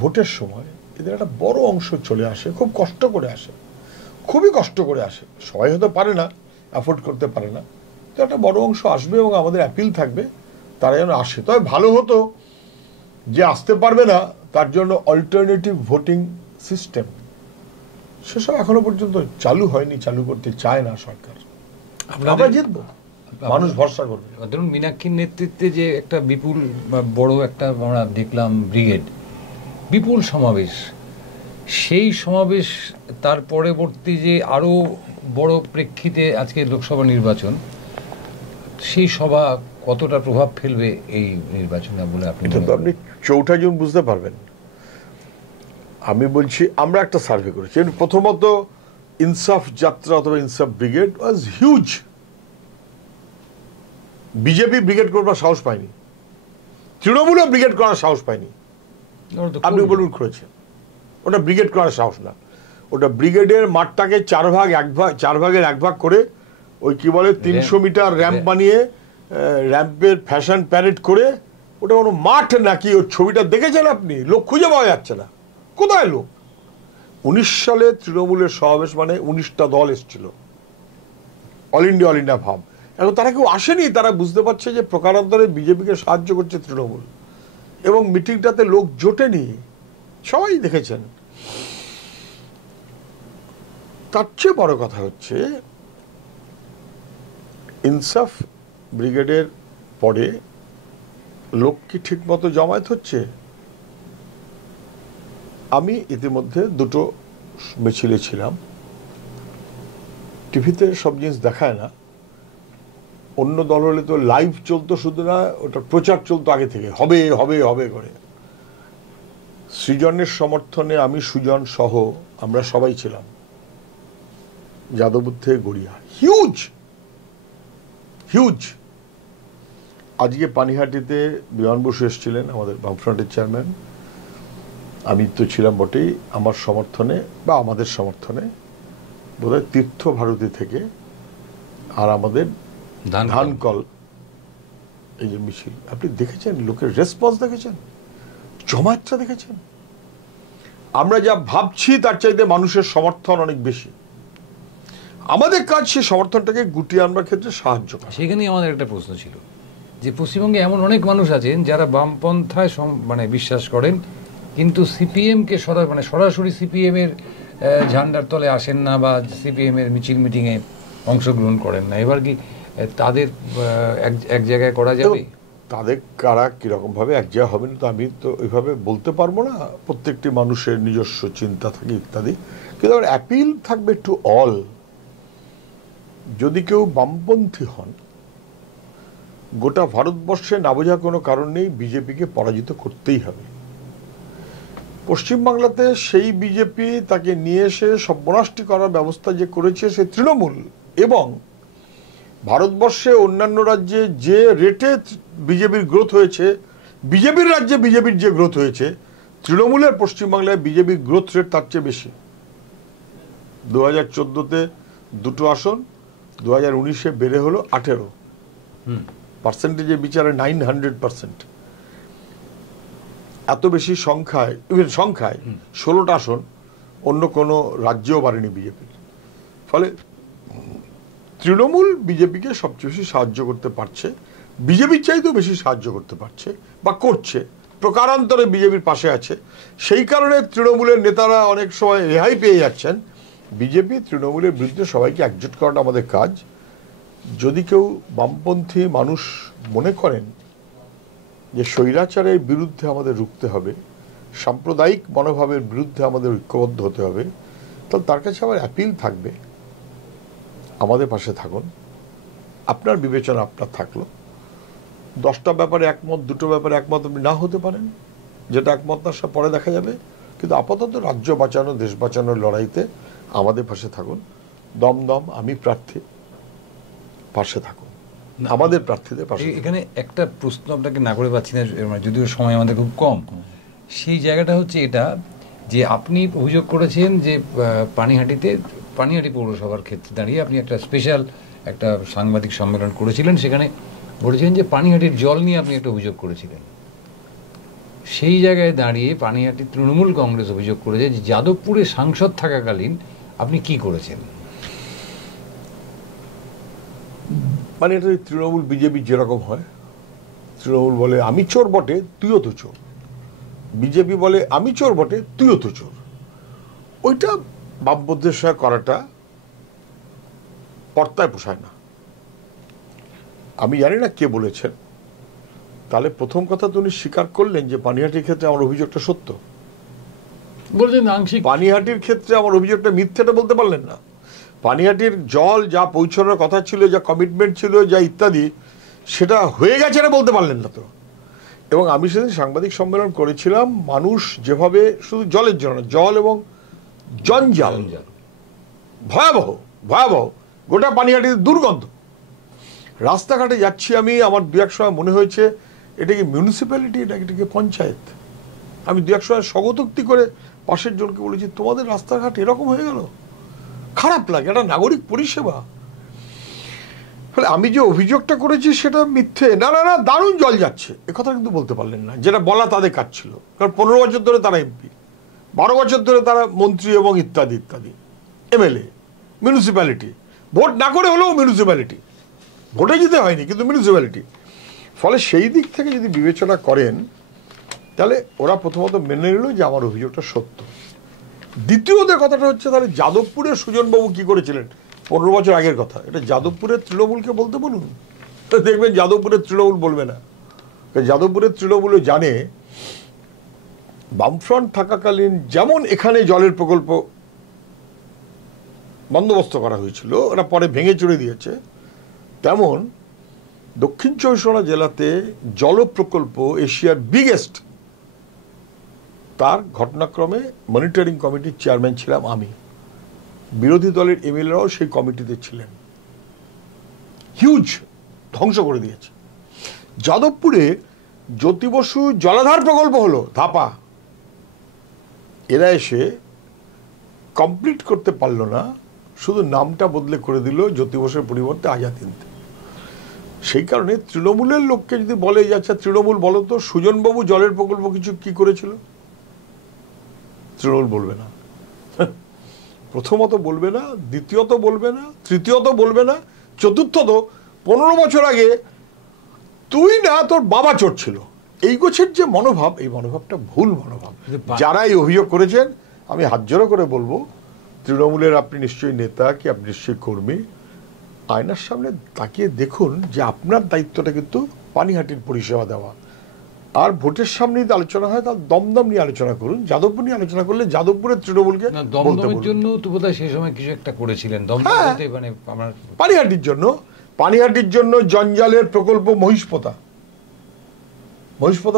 ভোটের সময় এদের একটা বড় অংশ চলে আসে, খুব কষ্ট করে আসে, খুবই কষ্ট করে আসে। সবাই হয়তো পারে না, অ্যাফোর্ড করতে পারে না, তো একটা বড় অংশ আসবে এবং আমাদের অ্যাপিল থাকবে তারা যেন আসে। তবে ভালো হতো যে আসতে পারবে না তার জন্য অল্টারনেটিভ ভোটিং সিস্টেম, সেসব এখনো পর্যন্ত চালু হয়নি, চালু করতে চায় না সরকার। আমরা জিতবো, মানুষ ভরসা করবে। ধরুন মীনাক্ষীর নেতৃত্বে যে একটা বিপুল বড় একটা আমরা দেখলাম ব্রিগেড, বিপুল সমাবেশ, সেই সমাবেশ তার পরবর্তী যে আরো বড় প্রেক্ষিতে আজকে লোকসভা নির্বাচন, সেই সভা কতটা প্রভাব ফেলবে এই নির্বাচনে বলে আপনি? এটা তো আপনি 4 জুন বুঝতে পারবেন। আমি বলছি আমরা একটা সার্ভে করেছি। প্রথমত ইনসাফ যাত্রা অথবা ইনসাফ ব্রিগেড ওয়াজ হিউজ। বিজেপি ব্রিগেড করবার সাহস পায়নি, তৃণমূলও ব্রিগেড করার সাহস পায়নি। আপনি বলুন করেছেন, ওটা ব্রিগেড করার সাহস না। ওটা ব্রিগেডের মাঠটাকে 4 ভাগের 1 ভাগ করে ওই কি বলে 300 মিটার র্যাম্প বানিয়ে র্যাম্পের ফ্যাশন প্যারেড করে, ওটা কোনো মাঠ নাকি? ওর ছবিটা দেখেছেন আপনি? লোক খুঁজে পাওয়া যাচ্ছে না, কোথায় লোক? 19 সালে তৃণমূলের সমাবেশ মানে 19টা দল এসেছিল, অল ইন্ডিয়া ভাব। এখন তারা কেউ আসেনি, তারা বুঝতে পারছে যে প্রকারান্তরে বিজেপিকে সাহায্য করছে তৃণমূল, এবং মিটিংটাতে লোক জোটেনি, সবাই দেখেছেন। তার চেয়ে বড় কথা হচ্ছে ইনসাফ ব্রিগেডের পরে লোক কি ঠিক মতো জমায়েত হচ্ছে? আমি ইতিমধ্যে 2টো মিছিলে ছিলাম। টিভিতে সব জিনিস দেখায় না, অন্য দল হলে তো লাইভ চলতো, শুধু না ওটা প্রচার চলতো আগে থেকে, হবে হবে হবে করে। সৃজনের সমর্থনে আমি, সুজন সহ আমরা সবাই ছিলাম যাদবপুর থেকে গড়িয়া। Huge huge. আজকে পানিহাটিতে বিমান বসু এসেছিলেন, আমাদের বামফ্রন্টের চেয়ারম্যান, আমি তো ছিলাম বটেই। আমার সমর্থনে বা আমাদের সমর্থনে বোধহয় তীর্থ ভারতী থেকে আর আমাদের ধানকল, এই যে মিছিল, আপনি দেখেছেন লোকের রেসপন্স দেখেছেন, জমায়েতটা দেখেছেন? আমরা যা ভাবছি তার চাইতে মানুষের সমর্থন অনেক বেশি। আমাদের কাজ সে সমর্থনটাকে গুটিয়ে আনবার ক্ষেত্রে সাহায্য করা। সেখানেই আমাদের একটা প্রশ্ন ছিল যে পশ্চিমবঙ্গে এমন অনেক মানুষ আছেন যারা বামপন্থায় মানে বিশ্বাস করেন, কিন্তু সিপিএমকে সরাসরি সিপিএম এর ঝান্ডার তলে আসেন না বা সিপিএম এর মিছিল মিটিংয়ে অংশগ্রহণ করেন না। এবার কি তাদের এক জায়গায় করা যাবে? তাদের কারা কিরকম ভাবে এক জায়গা হবেন তো আমি তো ওইভাবে বলতে পারবো না, প্রত্যেকটি মানুষের নিজস্ব চিন্তা থাকে ইত্যাদি, কিন্তু আমার অ্যাপিল থাকবে টু অল, যদি কেউ বামপন্থী হন, গোটা ভারতবর্ষে না বোঝা কোনো কারণ নেই, বিজেপিকে পরাজিত করতেই হবে। পশ্চিমবাংলাতে সেই বিজেপি তাকে নিয়ে এসে সর্বনাশটি করার ব্যবস্থা যে করেছে সে তৃণমূল, এবং ভারতবর্ষে অন্যান্য রাজ্যে যে রেটে বিজেপির গ্রোথ হয়েছে, বিজেপির রাজ্যে বিজেপির যে গ্রোথ হয়েছে, তৃণমূলের পশ্চিমবাংলায় বিজেপির গ্রোথ রেট তার চেয়ে বেশি। 2014-তে 2টো আসন, 2019-এ বেড়ে হলো 18, পার্সেন্টেজে বিচারে 900%। এত বেশি সংখ্যায়, ইভেন সংখ্যায় 16টা আসন অন্য কোনো রাজ্যেও বাড়েনি বিজেপির। ফলে তৃণমূল বিজেপিকে সবচেয়ে বেশি সাহায্য করতে পারছে, বিজেপির চাইতেও বেশি সাহায্য করতে পারছে বা করছে, প্রকারান্তরে বিজেপির পাশে আছে। সেই কারণে তৃণমূলের নেতারা অনেক সময় রেহাই পেয়ে যাচ্ছেন। বিজেপি তৃণমূলের বিরুদ্ধে সবাইকে একজোট করাটা আমাদের কাজ। যদি কেউ বামপন্থী মানুষ মনে করেন যে স্বৈরাচারের বিরুদ্ধে আমাদের রুখতে হবে, সাম্প্রদায়িক মনোভাবের বিরুদ্ধে আমাদের ঐক্যবদ্ধ হতে হবে, তাহলে তার কাছে আমার অ্যাপিল থাকবে, আমাদের পাশে থাকুন। আপনার বিবেচনা আপনার থাকলো, 10টা ব্যাপারে একমত, 2টো ব্যাপারে একমত আপনি না হতে পারেন, যেটা একমত না সব পরে দেখা যাবে, কিন্তু আপাতত রাজ্য বাঁচানো, দেশ বাঁচানোর লড়াইতে আমাদের পাশে থাকুন। দমদম আমি প্রার্থী, পাশে থাকুন, আমাদের প্রার্থীদের পাশে। এখানে একটা প্রশ্ন আপনাকে না করে পাচ্ছি না, যদিও সময় আমাদের খুব কম। সেই জায়গাটা হচ্ছে এটা যে আপনি অভিযোগ করেছেন যে পানিহাটি পৌরসভার ক্ষেত্রে দাঁড়িয়ে আপনি একটা স্পেশাল একটা সাংবাদিক সম্মেলন করেছিলেন, সেখানে বলেছিলেন যে পানিহাটির জল নিয়ে আপনি একটা অভিযোগ করেছিলেন। সেই জায়গায় দাঁড়িয়ে পানিহাটি তৃণমূল কংগ্রেস অভিযোগ করেছে যে যাদবপুরে সাংসদ থাকাকালীন আপনি কি করেছেন। মানে এটা তৃণমূল বিজেপি যেরকম হয়, তৃণমূল বলে আমি চোর বটে তুইও তো চোর, বিজেপি বলে আমি চোর বটে তুইও তো চোর। ওইটা বামপন্থীর সঙ্গে করাটা পর্তায় পোষায় না। আমি জানি না কে বলেছেন, তাহলে প্রথম কথা তো উনি স্বীকার করলেন যে পানিহাটির ক্ষেত্রে আমার অভিযোগটা সত্য, বলছেন আংশিক। পানিহাটির ক্ষেত্রে আমার অভিযোগটা মিথ্যাটা বলতে পারলেন না। পানিহাটির জল যা পৌঁছানোর কথা ছিল, যা কমিটমেন্ট ছিল, যা ইত্যাদি, সেটা হয়ে গেছে না বলতে পারলেন না তো। এবং আমি সেদিন সাংবাদিক সম্মেলন করেছিলাম, মানুষ যেভাবে শুধু জলের জন্য, জল এবং জঞ্জাল ভয়াবহ ভয়াবহ, গোটা পানিহাটির দুর্গন্ধ। রাস্তাঘাটে যাচ্ছি আমি, আমার দু এক সময় মনে হয়েছে এটা কি মিউনিসিপ্যালিটি নাকি এটা কি পঞ্চায়েত। আমি দু এক সময় স্বগতোক্তি করে পাশের জনকে বলেছি তোমাদের রাস্তাঘাট এরকম হয়ে গেল, খারাপ লাগে, এটা নাগরিক পরিষেবা। ফলে আমি যে অভিযোগটা করেছি সেটা মিথ্যে না, না না দারুণ জল যাচ্ছে এ কথা কিন্তু বলতে পারলেন না, যেটা বলা তাদের কাজ ছিল। কারণ 15 বছর ধরে তারা এমপি, 12 বছর ধরে তারা মন্ত্রী এবং ইত্যাদি ইত্যাদি, এমএলএ, মিউনিসিপ্যালিটি, ভোট না করে হলেও মিউনিসিপ্যালিটি, ভোটে জিতে হয়নি কিন্তু মিউনিসিপ্যালিটি। ফলে সেই দিক থেকে যদি বিবেচনা করেন তাহলে ওরা প্রথমত মেনে নিল যে আমার অভিযোগটা সত্য। দ্বিতীয়ত কথাটা হচ্ছে তাহলে যাদবপুরের সুজনবাবু কি করেছিলেন 15 বছর আগের কথা, এটা যাদবপুরের তৃণমূলকে বলতে বলুন, দেখবেন যাদবপুরের তৃণমূল বলবে না। যাদবপুরের তৃণমূলও জানে বামফ্রন্ট থাকাকালীন যেমন এখানে জলের প্রকল্প বন্দোবস্ত করা হয়েছিল, ওরা পরে ভেঙে চড়ে দিয়েছে, তেমন দক্ষিণ 24 পরগনা জেলাতে জল প্রকল্প এশিয়ার বিগেস্ট, তার ঘটনাক্রমে মনিটরিং কমিটির চেয়ারম্যান ছিলাম আমি, বিরোধী দলের এমএলএরাও সেই কমিটিতে ছিলেন। হিউজ ধ্বংস করে দিয়েছে। যাদবপুরে জ্যোতি বসু জলাধার প্রকল্প হলো ধাপা, এরা এসে কমপ্লিট করতে পারলো না, শুধু নামটা বদলে করে দিল জ্যোতি বসুর পরিবর্তে আজাদ হিন্দ। সেই কারণে তৃণমূলের লোককে যদি বলে যাচ্ছে তৃণমূল বলো তো সুজনবাবু জলের প্রকল্প কিছু কি করেছিল, তৃণমূল বলবে না। প্রথমত বলবে না, দ্বিতীয়ত বলবে না, তৃতীয়ত বলবে না, চতুর্থত 15 বছর আগে তুই না তোর বাবা চোর ছিল। এই গোছের যে মনোভাব, এই মনোভাবটা ভুল মনোভাব। যারা এই অভিযোগ করেছেন আমি হাত জোড়ো করে বলবো, তৃণমূলের আপনি নিশ্চয়ই নেতা, কি আপনি নিশ্চয়ই কর্মী, আয়নার সামনে তাকিয়ে দেখুন যে আপনার দায়িত্বটা কিন্তু পানিহাটির পরিষেবা দেওয়া। আর ভোটের সামনে যদি আলোচনা হয় তাহলে দমদম নিয়ে আলোচনা করুন, যাদবপুর নিয়ে আলোচনা করলে যাদবপুরের তৃণমূলকে দমদমের জন্য তো বোধহয় সেই সময় কিছু একটা করেছিলেন দমদমতে, মানে আমার পানিহাটির জন্য জঞ্জালের প্রকল্প মহিষপোতা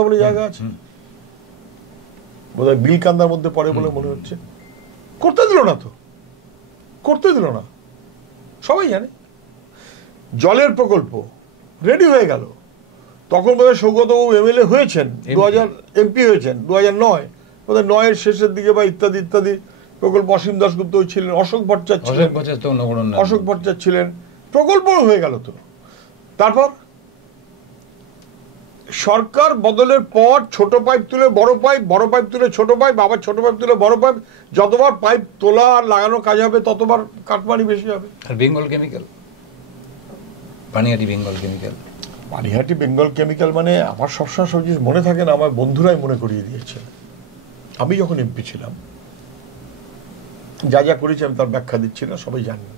বলে জায়গা আছে, বোধহয় বিলকান্দার মধ্যে পড়ে বলে মনে হচ্ছে। করতে দিল না, সবাই জানে। জলের প্রকল্প রেডি হয়ে গেল, তখন বোধহয় সৌগতবাবু MLA হয়েছেন, 2000 MP হয়েছেন 2009, বোধহয় 9-এর শেষের দিকে বা ইত্যাদি ইত্যাদি প্রকল্প। অসীম দাশগুপ্ত ছিলেন, অশোক ভট্টাচার্য ছিলেন, প্রকল্প হয়ে গেল। তো তারপর সরকার বদলের পর ছোট পাইপ তুলে বড় পাইপ, বড় পাইপ তুলে ছোট পাইপ, আবার ছোট পাইপ তুলে বড় পাইপ, যতবার পাইপ তোলা আর লাগানোর কাজ হবে ততবার কাটমানি বেশি হবে। আর বেঙ্গল কেমিক্যাল, পানিহাটি বেঙ্গল কেমিক্যাল মানে আমার সবসময় সব জিনিস মনে থাকে না, আমার বন্ধুরাই মনে করিয়ে দিয়েছে। আমি যখন MP ছিলাম যা যা করেছি আমি তার ব্যাখ্যা দিচ্ছি না, সবাই জানেন।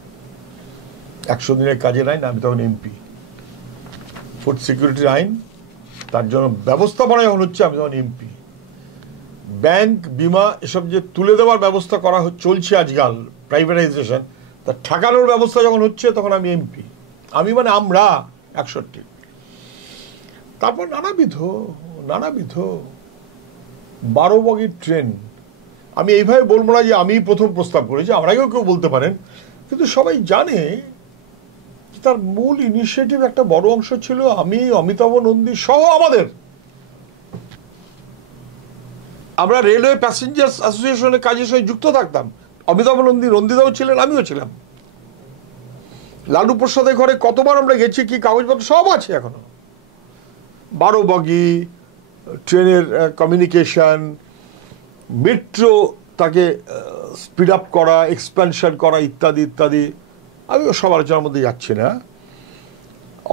100 দিনের কাজের আইন, আমি তখন MP। ফুড সিকিউরিটির আইন, তার জন্য ব্যবস্থাপনা যখন হচ্ছে আমি তখন MP। ব্যাংক, বিমা এসব যে তুলে দেওয়ার ব্যবস্থা করা চলছে আজকাল, প্রাইভেটাইজেশন, তা ঠেকানোর ব্যবস্থা যখন হচ্ছে তখন আমি MP। আমি মানে আমরা 61। তারপর নানাবিধ 12 বগির ট্রেন। আমি এইভাবে বলবো না যে আমি প্রথম প্রস্তাব করেছি, আমার আগেও কেউ বলতে পারেন, কিন্তু সবাই জানে তার মূল ইনিশিয়েটিভ একটা বড় অংশ ছিল আমি, অমিতাভ নন্দী সহ আমাদের। আমরা রেলওয়ে প্যাসেঞ্জার্স অ্যাসোসিয়েশনের কাজের সঙ্গে যুক্ত থাকতাম। অমিতাভ নন্দীদাও ছিলেন, আমিও ছিলাম। লালু প্রসাদের ঘরে কতবার আমরা গেছি, কি কাগজপত্র সব আছে এখনো। 12 বগি ট্রেনের কমিউনিকেশন, মেট্রো তাকে স্পিড আপ করা, এক্সপ্যানশন করা ইত্যাদি ইত্যাদি। আমি সব আলোচনার মধ্যে যাচ্ছি না।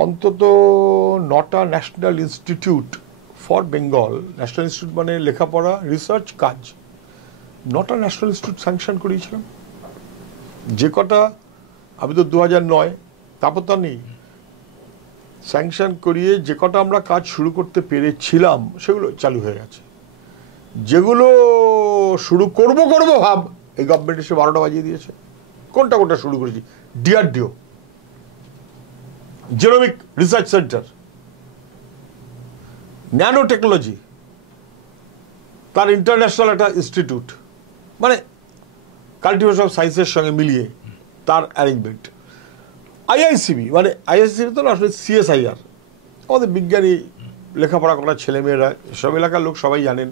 অন্তত 9টা national institute for Bengal, national institute মানে লেখাপড়া, রিসার্চ, কাজ, 9টা ন্যাশনাল ইনস্টিটিউট স্যাংশন করিয়েছিলাম। যে কটা, আমি তো 2009, তারপর তো নেই, স্যাংশন করিয়ে যে কটা আমরা কাজ শুরু করতে পেরেছিলাম সেগুলো চালু হয়ে গেছে। যেগুলো শুরু করব ভাব, এই গভর্নমেন্ট এসে 12টা বাজিয়ে দিয়েছে। কোনটা শুরু করেছি? DRDO, genomic research centre, nano technology, তার ইন্টারন্যাশনাল একটা ইনস্টিটিউট, মানে কাল্টিভেশন অফ সায়েন্সের সঙ্গে মিলিয়ে তার অ্যারেঞ্জমেন্ট। IICB মানে IICB তো না, আসলে CSIR, আমাদের বিজ্ঞানী লেখাপড়া করা ছেলেমেয়েরা, সব এলাকার লোক সবাই জানেন।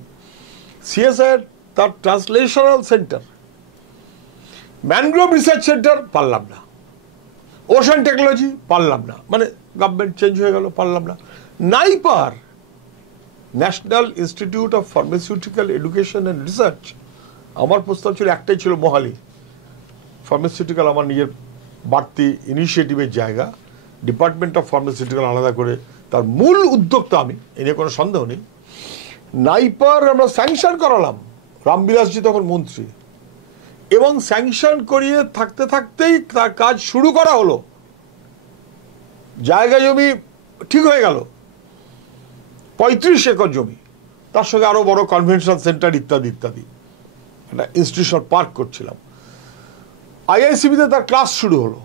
CSIR তার translational centre, mangrove research centre পারলাম না, ওশান টেকনোলজি পারলাম না, মানে গভর্নমেন্ট চেঞ্জ হয়ে গেল, পারলাম না। NIPER, national institute of pharmaceutical education and research, আমার প্রস্তাব ছিল একটাই, ছিল মোহালি। ফার্মাসিউটিক্যাল আমার নিজের বাড়তি ইনিশিয়েটিভের জায়গা, ডিপার্টমেন্ট অফ ফার্মাসিউটিক্যাল আলাদা করে, তার মূল উদ্যোক্তা আমি, এ নিয়ে কোনো সন্দেহ নেই। নাইপার আমরা স্যাংশন করালাম, রামবিলাসজি তখন মন্ত্রী, এবং স্যাংশন করিয়ে থাকতে থাকতেই তার কাজ শুরু করা হলো। জায়গা জমি ঠিক হয়ে গেল, 35 একর জমি, তার সঙ্গে আরো বড় কনভেনশন সেন্টার ইত্যাদি ইত্যাদি, একটা ইনস্টিটিউশন পার্ক করছিলাম। IICB-তে তার ক্লাস শুরু হলো।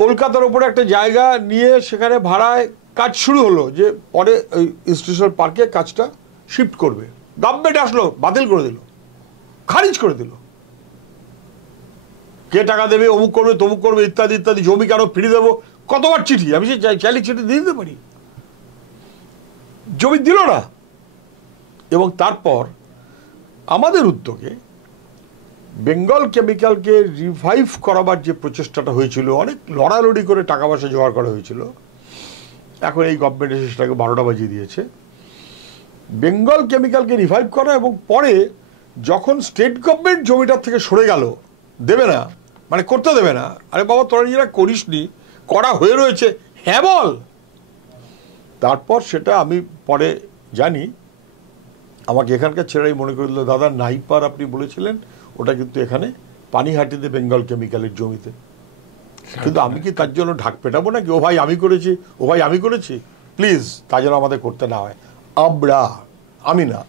কলকাতার উপরে একটা জায়গা নিয়ে সেখানে ভাড়ায় কাজ শুরু হলো, যে পরে ওই ইনস্টিটিউশন পার্কে কাজটা শিফট করবে। গভর্নমেন্ট আসলো, বাতিল করে দিল, খারিজ করে দিল। কে টাকা দেবে, অমুক করবে, তমুক করবে ইত্যাদি ইত্যাদি, জমি কেন ফিরিয়ে দেবো, কতবার চিঠি, আমি সে চাইলে চিঠি দিয়ে দিতে পারি, জমি দিল না। এবং তারপর আমাদের উদ্যোগে বেঙ্গল কেমিক্যালকে রিভাইভ করাবার যে প্রচেষ্টাটা হয়েছিল, অনেক লড়ালড়ি করে টাকা পয়সা জোগাড় করা হয়েছিল। এখন এই গভর্নমেন্ট এসে সেটাকে 12টা বাজিয়ে দিয়েছে। বেঙ্গল কেমিক্যালকে রিভাইভ করা এবং পরে যখন স্টেট গভর্নমেন্ট জমিটার থেকে সরে গেল, দেবে না মানে করতে দেবে না, আরে বাবা তোরা নিজেরা করিসনি, করা হয়ে রয়েছে, হ্যাঁ বল। তারপর সেটা আমি পরে জানি, আমাকে এখানকার ছেলেরাই মনে করে দিল, দাদা নাইপার আপনি বলেছিলেন, ওটা কিন্তু এখানে পানিহাটিতে বেঙ্গল কেমিক্যালের জমিতে। কিন্তু আমি কি তার জন্য ঢাক পেটাবো নাকি, ও ভাই আমি করেছি, ও ভাই আমি করেছি? প্লিজ, তা যেন আমাদের করতে না হয়। আমরা, আমি না,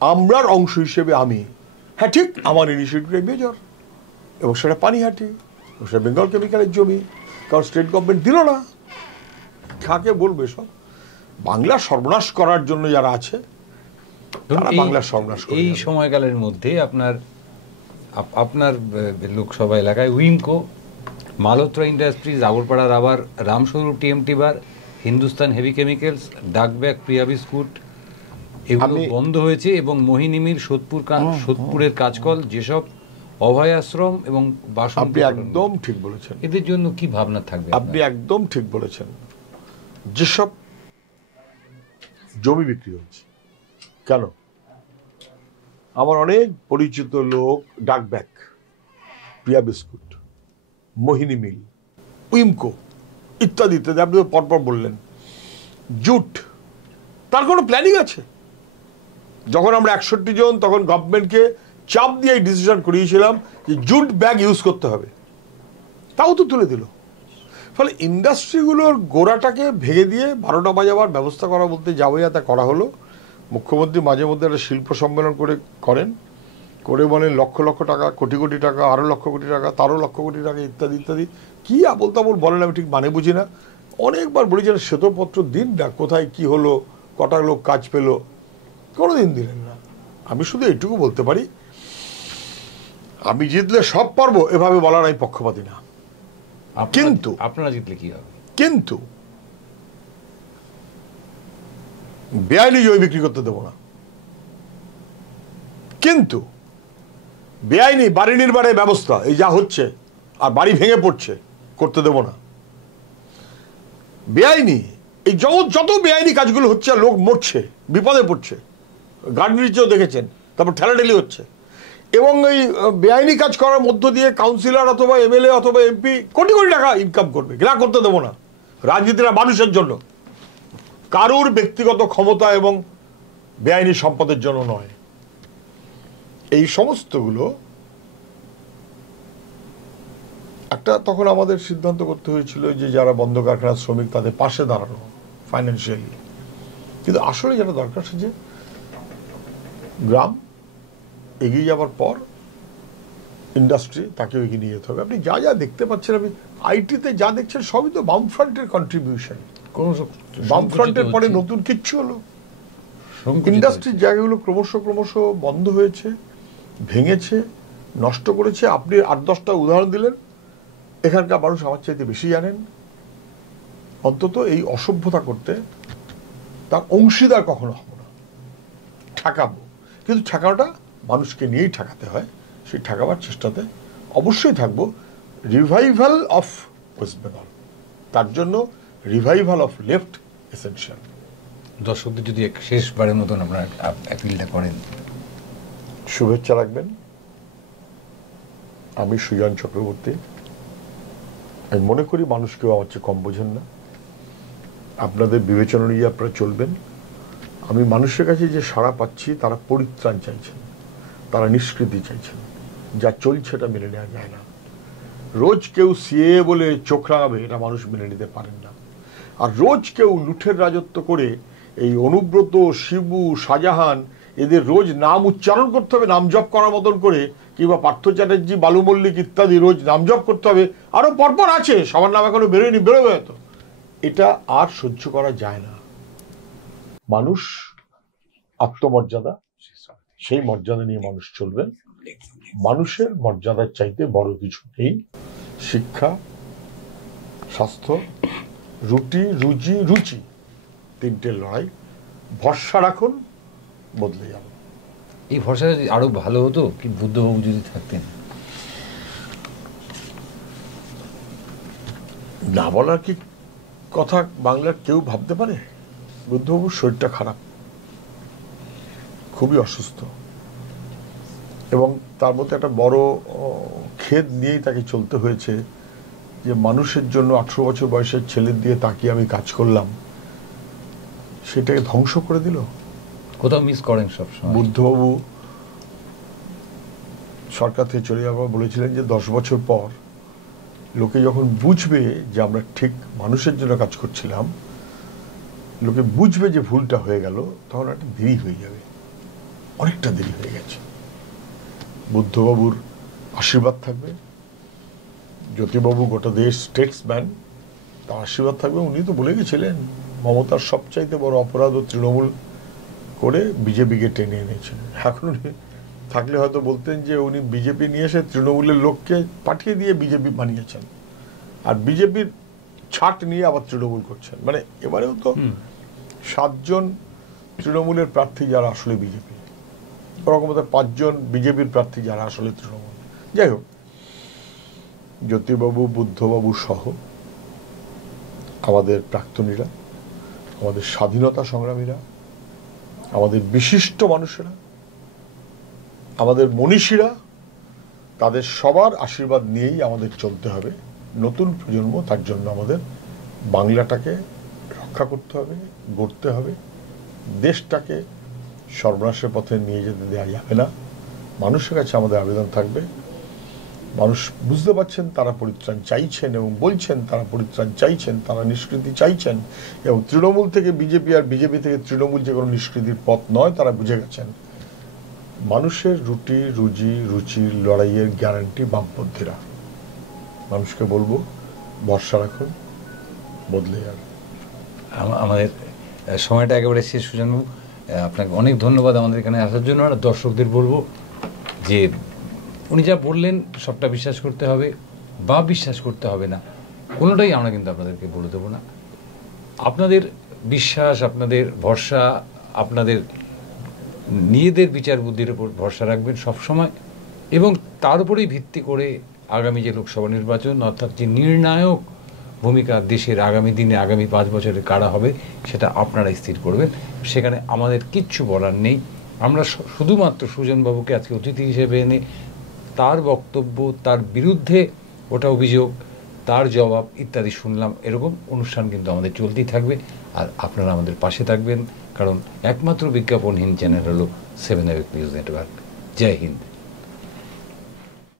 আমরার অংশ হিসেবে আমি, হ্যাঁ ঠিক, আমার ইনিশিয়েটিভ মেজর, এবং সেটা পানিহাটি, সেটা বেঙ্গল কেমিক্যালের জমি, কারণ স্টেট গভর্নমেন্ট দিল না। কাকে বলবে সব? বাংলা সর্বনাশ করার জন্য যারা আছে তারা বাংলা সর্বনাশ করে। এই সময়কালের মধ্যে আপনার লোকসভা এলাকায় Wimco, Malhotra industries, Agarpara rubber, Ramswaroop TMT bar, Hindustan heavy chemicals, Duckback, Priya biscuit, এগুলো বন্ধ হয়েছে। এবং মোহিনীমিল, সোদপুরের কাজকল, যেসব অভয় আশ্রম এবং বাসন, আপনি একদম ঠিক বলেছেন। এদের জন্য কি ভাবনা থাকবে? আপনি একদম ঠিক বলেছেন। যেসব জমি বিক্রি হচ্ছে, কেন, আমার অনেক পরিচিত লোক, ডাকব্যাক, প্রিয়া বিস্কুট, মোহিনী মিল, উইমকো ইত্যাদি ইত্যাদি, আপনি তো পরপর বললেন, জুট, তার কোনো প্ল্যানিং আছে? যখন আমরা 61 জন তখন গভর্নমেন্টকে চাপ দিয়ে ডিসিশন করিয়েছিলাম যে জুট ব্যাগ ইউজ করতে হবে, তাও তো তুলে দিল। ফলে ইন্ডাস্ট্রিগুলোর গোড়াটাকে ভেঙে দিয়ে 12টা বাজাবার ব্যবস্থা করা বলতে যাবে, তা করা হলো। মুখ্যমন্ত্রী মাঝে মধ্যে একটা শিল্প সম্মেলন করেন, করে বলেন লক্ষ লক্ষ টাকা, কোটি কোটি টাকা, আরও লক্ষ কোটি টাকা, তারও লক্ষ কোটি টাকা, ইত্যাদি ইত্যাদি। কী আবল তাবল বলেন, আমি ঠিক মানে বুঝি না। অনেকবার বলেছেন শ্বেতপত্র দিন না, কোথায় কি হলো, কটা লোক কাজ পেল, কোনো দিন দিলেন না। আমি শুধু এইটুকু বলতে পারি, আমি জিতলে সব পারবো এভাবে বলার আমি পক্ষপাতী না। কিন্তু আপনারা জিতলে কি হবে? কিন্তু বেআইনি জমি বিক্রি করতে দেবো না, কিন্তু বেআইনি বাড়ি নির্মাণের ব্যবস্থা এই যা হচ্ছে, আর বাড়ি ভেঙে পড়ছে, করতে দেবো না। বেআইনি এই যত বেআইনি কাজগুলো হচ্ছে, লোক মরছে, বিপদে পড়ছে, গাড়ি নিচেও দেখেছেন, তারপর ঠেলাঠেলি হচ্ছে, এবং এই বেআইনি কাজ করার মধ্য দিয়ে কাউন্সিলর অথবা এমএলএ অথবা এমপি কোটি কোটি টাকা ইনকাম করবে, এরা করতে দেবো না। রাজনীতিটা মানুষের জন্য, কারুর ব্যক্তিগত ক্ষমতা এবং বেআইনি সম্পদের জন্য নয়। এই সমস্তগুলো একটা তখন আমাদের সিদ্ধান্ত করতে হয়েছিল যে যারা বন্ধ কারখানার শ্রমিক তাদের পাশে দাঁড়ানো ফাইন্যান্সিয়ালি। কিন্তু আসলে যেটা দরকার সে যে গ্রাম এগিয়ে যাওয়ার পর ইন্ডাস্ট্রি তাকেও এগিয়ে নিয়ে যেতে হবে। আপনি যা যা দেখতে পাচ্ছেন, আপনি আইটিতে যা দেখছেন সবই তো বামফ্রন্টের কন্ট্রিবিউশন। বামফ্রন্টের পরে নতুন কিচ্ছু হলো, ইন্ডাস্ট্রির জায়গাগুলো ক্রমশ বন্ধ হয়েছে, ভেঙেছে, নষ্ট করেছে। আপনি 8-10টা উদাহরণ দিলেন, এখানকার মানুষ আমার চাইতে বেশি জানেন। অন্তত এই অসভ্যতা করতে তার অংশীদার কখনো হবো না, ঠেকাবো। কিন্তু ঠেকানোটা মানুষকে নিয়েই ঠেকাতে হয়, সেই ঠেকাবার চেষ্টাতে অবশ্যই থাকবো। রিভাইভাল অফ ওয়েস্ট বেঙ্গল, তার জন্য রিভাইভাল অফ লেফট এসেনশিয়াল। দর্শকদের যদি শেষবারের মতন আপনারা অ্যাপিলটা করেন। শুভেচ্ছা রাখবেন। আমি সুজন চক্রবর্তী। আমি মনে করি মানুষ কেউ আমার চেয়ে কম বোঝেন না, আপনাদের বিবেচনা নিয়ে আপনারা চলবেন। আমি মানুষের কাছে যে সাড়া পাচ্ছি, তারা পরিত্রাণ চাইছেন, তারা নিষ্কৃতি চাইছেন। যা চলছে এটা মেনে নেওয়া যায় না। রোজ কেউ সিএ বলে চোখ রাঙাবে, এটা মানুষ মেনে নিতে পারেন না। আর রোজ কেউ লুঠের রাজত্ব করে এই অনুব্রত, শিবু, শাহজাহান, এদের রোজ নাম উচ্চারণ করতে হবে নাম জপ করার মতন করে, কিংবা পার্থ চ্যাটার্জি, বালু মল্লিক ইত্যাদি রোজ নাম জপ করতে হবে, আরো পরপর আছে, সবার নাম এখনো বেরোয়নি, বেরোবে হয়তো। এটা আর সহ্য করা যায় না। মানুষ আত্মমর্যাদা, সেই মর্যাদা নিয়ে মানুষ চলবেন। মানুষের মর্যাদার চাইতে বড় কিছু নেই। শিক্ষা, স্বাস্থ্য, রুচি, তিনটে লড়াই। ভরসা রাখুন, বদলে যাবে। এই ভরসা যদি আরো ভালো হতো, কি বুদ্ধবাবু যদি থাকতেন। না বলার কি কথা বাংলার কেউ ভাবতে পারে? বুদ্ধবাবুর শরীরটা খারাপ, খুবই অসুস্থ, এবং তার মধ্যে একটা বড় খেদ নিয়েই তাকে চলতে হয়েছে যে মানুষের জন্য 18 বছর বয়সের ছেলের দিয়ে তাকিয়ে আমি কাজ করলাম, সেটাকে ধ্বংস করে দিল। কোথাও মিস করেন সবসময়। বুদ্ধবাবু সরকার থেকে চলে যাওয়ার পর বলেছিলেন যে 10 বছর পর লোকে যখন বুঝবে যে আমরা ঠিক মানুষের জন্য কাজ করছিলাম, লোকে বুঝবে যে ভুলটা হয়ে গেল, তখন একটা দেরি হয়ে যাবে। অনেকটা দেরি হয়ে গেছে। বুদ্ধবাবুর আশীর্বাদ থাকবে, জ্যোতিবাবু গোটা দেশ স্টেটসম্যান, তার আশীর্বাদ থাকবে। উনি তো বলে গেছিলেন মমতার সবচাইতে বড় অপরাধ ও তৃণমূল করে বিজেপিকে টেনে এনেছেন। এখন উনি থাকলে হয়তো বলতেন যে উনি বিজেপি নিয়ে এসে তৃণমূলের লোককে পাঠিয়ে দিয়ে বিজেপি বানিয়েছেন, আর বিজেপির ছাট নিয়ে আবার তৃণমূল করছেন। মানে এবারেও তো 7 জন তৃণমূলের প্রার্থী যারা আসলে বিজেপি, ওরকম 5 জন বিজেপির প্রার্থী যারা আসলে তৃণমূল। যাই হোক, জ্যোতিবাবু, বুদ্ধবাবু সহ আমাদের প্রাক্তনীরা, আমাদের স্বাধীনতা সংগ্রামীরা, আমাদের বিশিষ্ট মানুষেরা, আমাদের মনীষীরা, তাদের সবার আশীর্বাদ নিয়েই আমাদের চলতে হবে। নতুন প্রজন্ম, তার জন্য আমাদের বাংলাটাকে রক্ষা করতে হবে, গড়তে হবে। দেশটাকে সর্বনাশের পথে নিয়ে যেতে দেওয়া যাবে না। মানুষের কাছে আমাদের আবেদন থাকবে, মানুষ বুঝতে পারছেন তারা পরিত্রাণ চাইছেন এবং বলছেন তারা পরিত্রাণ চাইছেন, তারা নিষ্কৃতি চাইছেন, এবং তৃণমূল থেকে বিজেপি আর বিজেপি থেকে তৃণমূল যে কোনো নিষ্কৃতির পথ নয়, তারা বুঝে গেছেন। মানুষের রুটি রুজি রুচির লড়াইয়ের গ্যারান্টি বামপন্থীরা। মানুষকে বলবো ভরসা রাখুন, বদলে যাবে। আমাদের সময়টা একেবারে শেষ। সুজানবাবু, আপনাকে অনেক ধন্যবাদ আমাদের এখানে আসার জন্য। আর দর্শকদের বলবো যে উনি যা বললেন সবটা বিশ্বাস করতে হবে বা বিশ্বাস করতে হবে না, কোনোটাই আমরা কিন্তু আপনাদেরকে বলে দেবো না। আপনাদের বিশ্বাস, আপনাদের ভরসা, আপনাদের নিজেদের বিচার বুদ্ধির উপর ভরসা রাখবেন সবসময়, এবং তার উপরেই ভিত্তি করে আগামী যে লোকসভা নির্বাচন, অর্থাৎ যে নির্ণায়ক ভূমিকা দেশের আগামী দিনে, আগামী 5 বছরে কারা হবে, সেটা আপনারাই স্থির করবেন। সেখানে আমাদের কিচ্ছু বলার নেই। আমরা শুধুমাত্র সুজনবাবুকে আজকে অতিথি হিসেবে এনে তার বক্তব্য, তার বিরুদ্ধে ওটা অভিযোগ, তার জবাব ইত্যাদি শুনলাম। এরকম অনুষ্ঠান কিন্তু আমাদের চলতেই থাকবে, আর আপনারা আমাদের পাশে থাকবেন, কারণ একমাত্র বিজ্ঞাপনহীন চ্যানেল হলো 7 নিউজ নেটওয়ার্ক। জয় হিন্দ।